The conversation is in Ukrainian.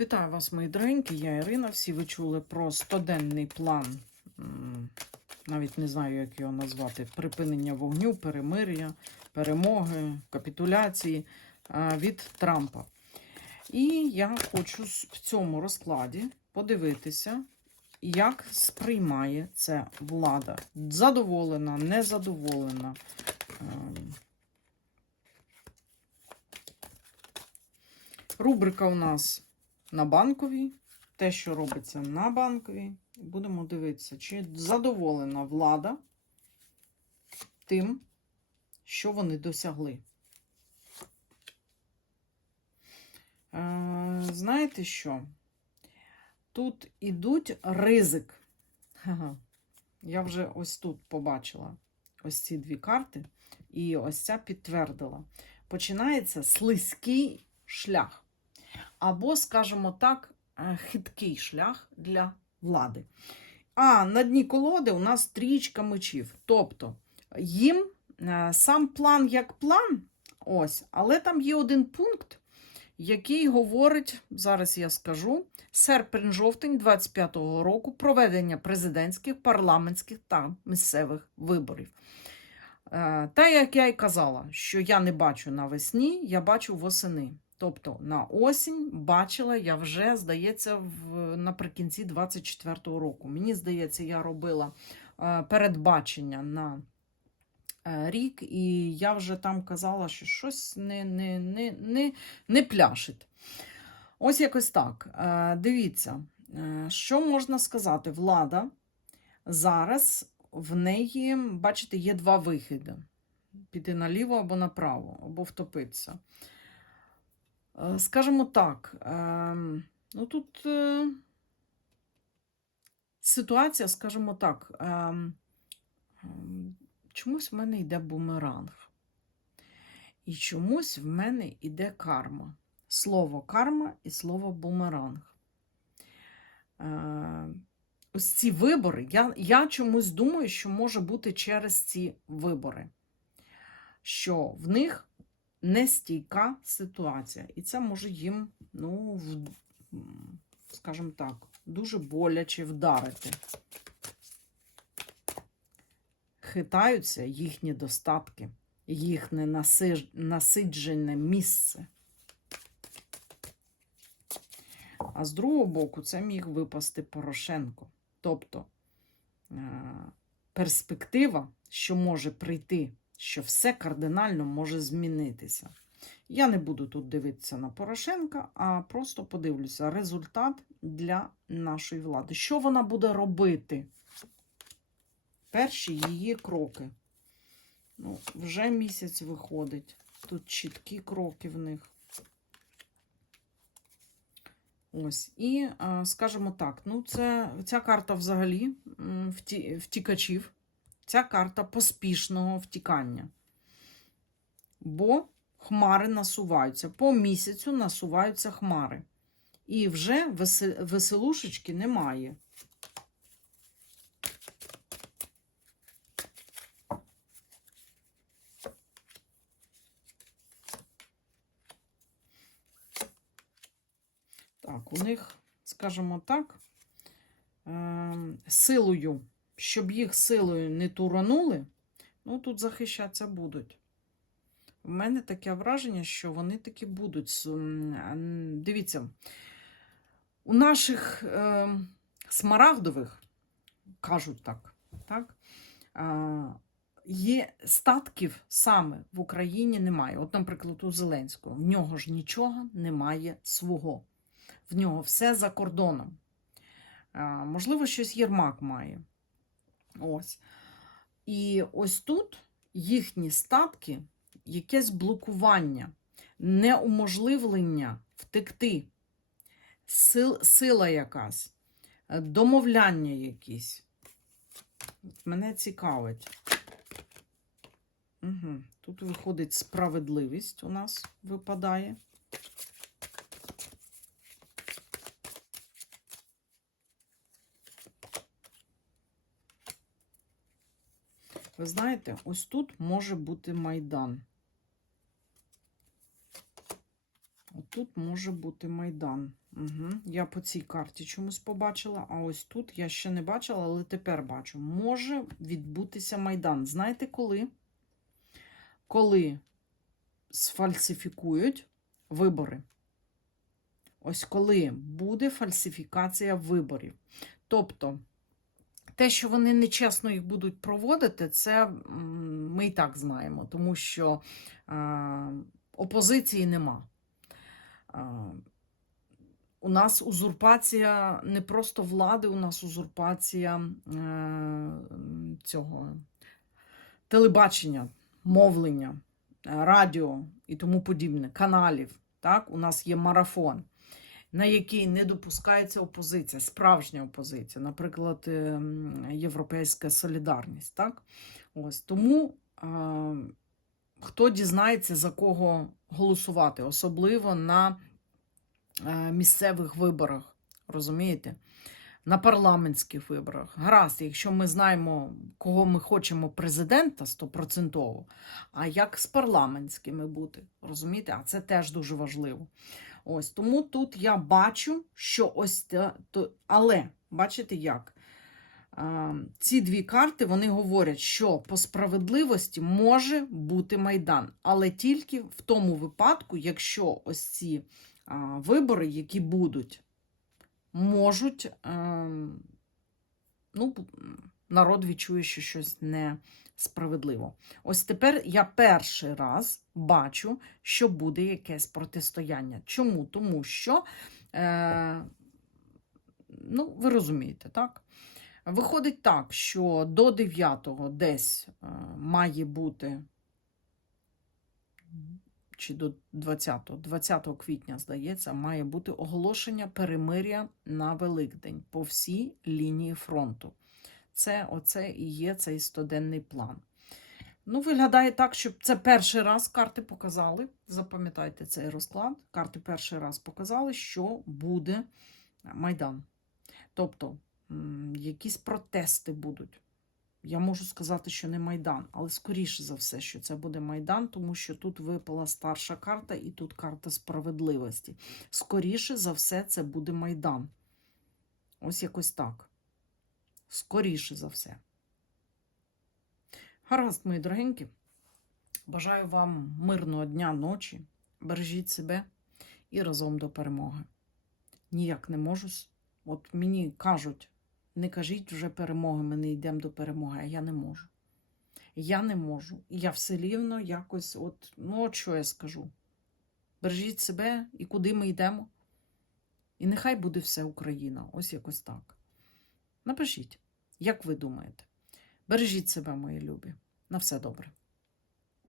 Вітаю вас, мої доренькі, я Ірина. Всі ви чули про 100-денний план, навіть не знаю, як його назвати, припинення вогню, перемир'я, перемоги, капітуляції від Трампа. І я хочу в цьому розкладі подивитися, як сприймає це влада. Задоволена, незадоволена. Ем, Рубрика у нас на банковій, те, що робиться на банковій. Будемо дивитися, чи задоволена влада тим, що вони досягли. Е, знаєте що? Тут ідуть ризик. Я вже ось тут побачила ось ці дві карти, і ось ця підтвердила. Починається слизький шлях або, скажімо так, е, хиткий шлях для влади. А на дні колоди у нас трічка мечів. Тобто їм е, сам план як план, ось, але там є один пункт, який говорить, зараз я скажу, серпень-жовтень 25-го року проведення президентських, парламентських та місцевих виборів. Е, Та, як я й казала, що я не бачу навесні, я бачу восени. Тобто на осінь бачила я вже, здається, в, наприкінці 24-го року. Мені здається, я робила е, передбачення на е, рік, і я вже там казала, що щось не, не, не, не, не пляшить. Ось якось так. Е, дивіться, що можна сказати? Влада зараз в неї, бачите, є два вихіди: піти наліво або направо, або втопитися. Е, Скажімо так, ну тут е, ситуація, скажімо так, чомусь в мене йде бумеранг. І чомусь в мене йде карма. Слово карма і слово бумеранг. Е, Ось ці вибори, я, я чомусь думаю, що може бути через ці вибори, що в них нестійка ситуація. І це може їм, ну, скажімо так, дуже боляче вдарити. Хитаються їхні достатки, їхнє насиджене місце. А з другого боку, це міг випасти Порошенко. Тобто е, перспектива, що може прийти, що все кардинально може змінитися. Я не буду тут дивитися на Порошенка, а просто подивлюся результат для нашої влади. Що вона буде робити? Перші її кроки. Ну, вже місяць виходить. Тут чіткі кроки в них. Ось. І, скажімо так, ну, це, ця карта взагалі втікачів. Ця карта поспішного втікання. Бо хмари насуваються. По місяцю насуваються хмари. І вже веселушечки немає. Так, у них, скажімо так, ем, силою, щоб їх силою не туранули, ну тут захищатися будуть. У мене таке враження, що вони таки будуть. Дивіться, у наших ем, смарагдових, кажуть так, так а, є статків саме в Україні немає. От, наприклад, у Зеленського. В нього ж нічого немає свого. В нього все за кордоном. А, можливо, щось Єрмак має. Ось. І ось тут їхні статки, якесь блокування, неуможливлення втекти, сил, сила якась, домовляння якісь. Мене цікавить. Угу. Тут виходить справедливість у нас випадає. Ви знаєте, ось тут може бути майдан. От тут може бути Майдан. Угу. Я по цій карті чомусь побачила, а ось тут я ще не бачила, але тепер бачу. Може відбутися Майдан. Знаєте коли? Коли сфальсифікують вибори. Ось коли буде фальсифікація виборів. Тобто, те, що вони нечесно їх будуть проводити, це ми і так знаємо, тому що опозиції нема. У нас узурпація не просто влади, у нас узурпація е, цього телебачення, мовлення, е, радіо і тому подібне, каналів. Так? У нас є марафон, на який не допускається опозиція, справжня опозиція, наприклад, е, Європейська солідарність. Так? Ось, тому е, хто дізнається, за кого голосувати, особливо на е, місцевих виборах, розумієте? На парламентських виборах. Гаразд, якщо ми знаємо, кого ми хочемо президента стопроцентово, а як з парламентськими бути, розумієте? А це теж дуже важливо. Ось тому тут я бачу, що ось то, але бачите як? Ці дві карти вони говорять, що по справедливості може бути майдан, але тільки в тому випадку, якщо ось ці вибори, які будуть, можуть, ем, ну, народ відчує, що щось несправедливо. Ось тепер я перший раз бачу, що буде якесь протистояння. Чому? Тому що, е, ну, ви розумієте, так? Виходить так, що до 9-го десь е, має бути чи до 20-го, 20 квітня, здається, має бути оголошення перемиря на Великдень по всій лінії фронту. Це оце і є цей стоденний план. Ну, виглядає так, що це перший раз карти показали. Запам'ятайте цей розклад. Карти перший раз показали, що буде Майдан. Тобто, якісь протести будуть. Я можу сказати, що не Майдан, але скоріше за все, що це буде Майдан, тому що тут випала старша карта і тут карта справедливості. Скоріше за все, це буде Майдан. Ось якось так. Скоріше за все. Гаразд, мої дорогенькі. Бажаю вам мирного дня, ночі. Бережіть себе і разом до перемоги. Ніяк не можу. От мені кажуть, не кажіть вже перемоги, ми не йдемо до перемоги, а я не можу. Я не можу. Я все рівно якось, от, ну, от що я скажу. Бережіть себе і куди ми йдемо. І нехай буде все Україна. Ось якось так. Напишіть, як ви думаєте. Бережіть себе, мої любі. На все добре.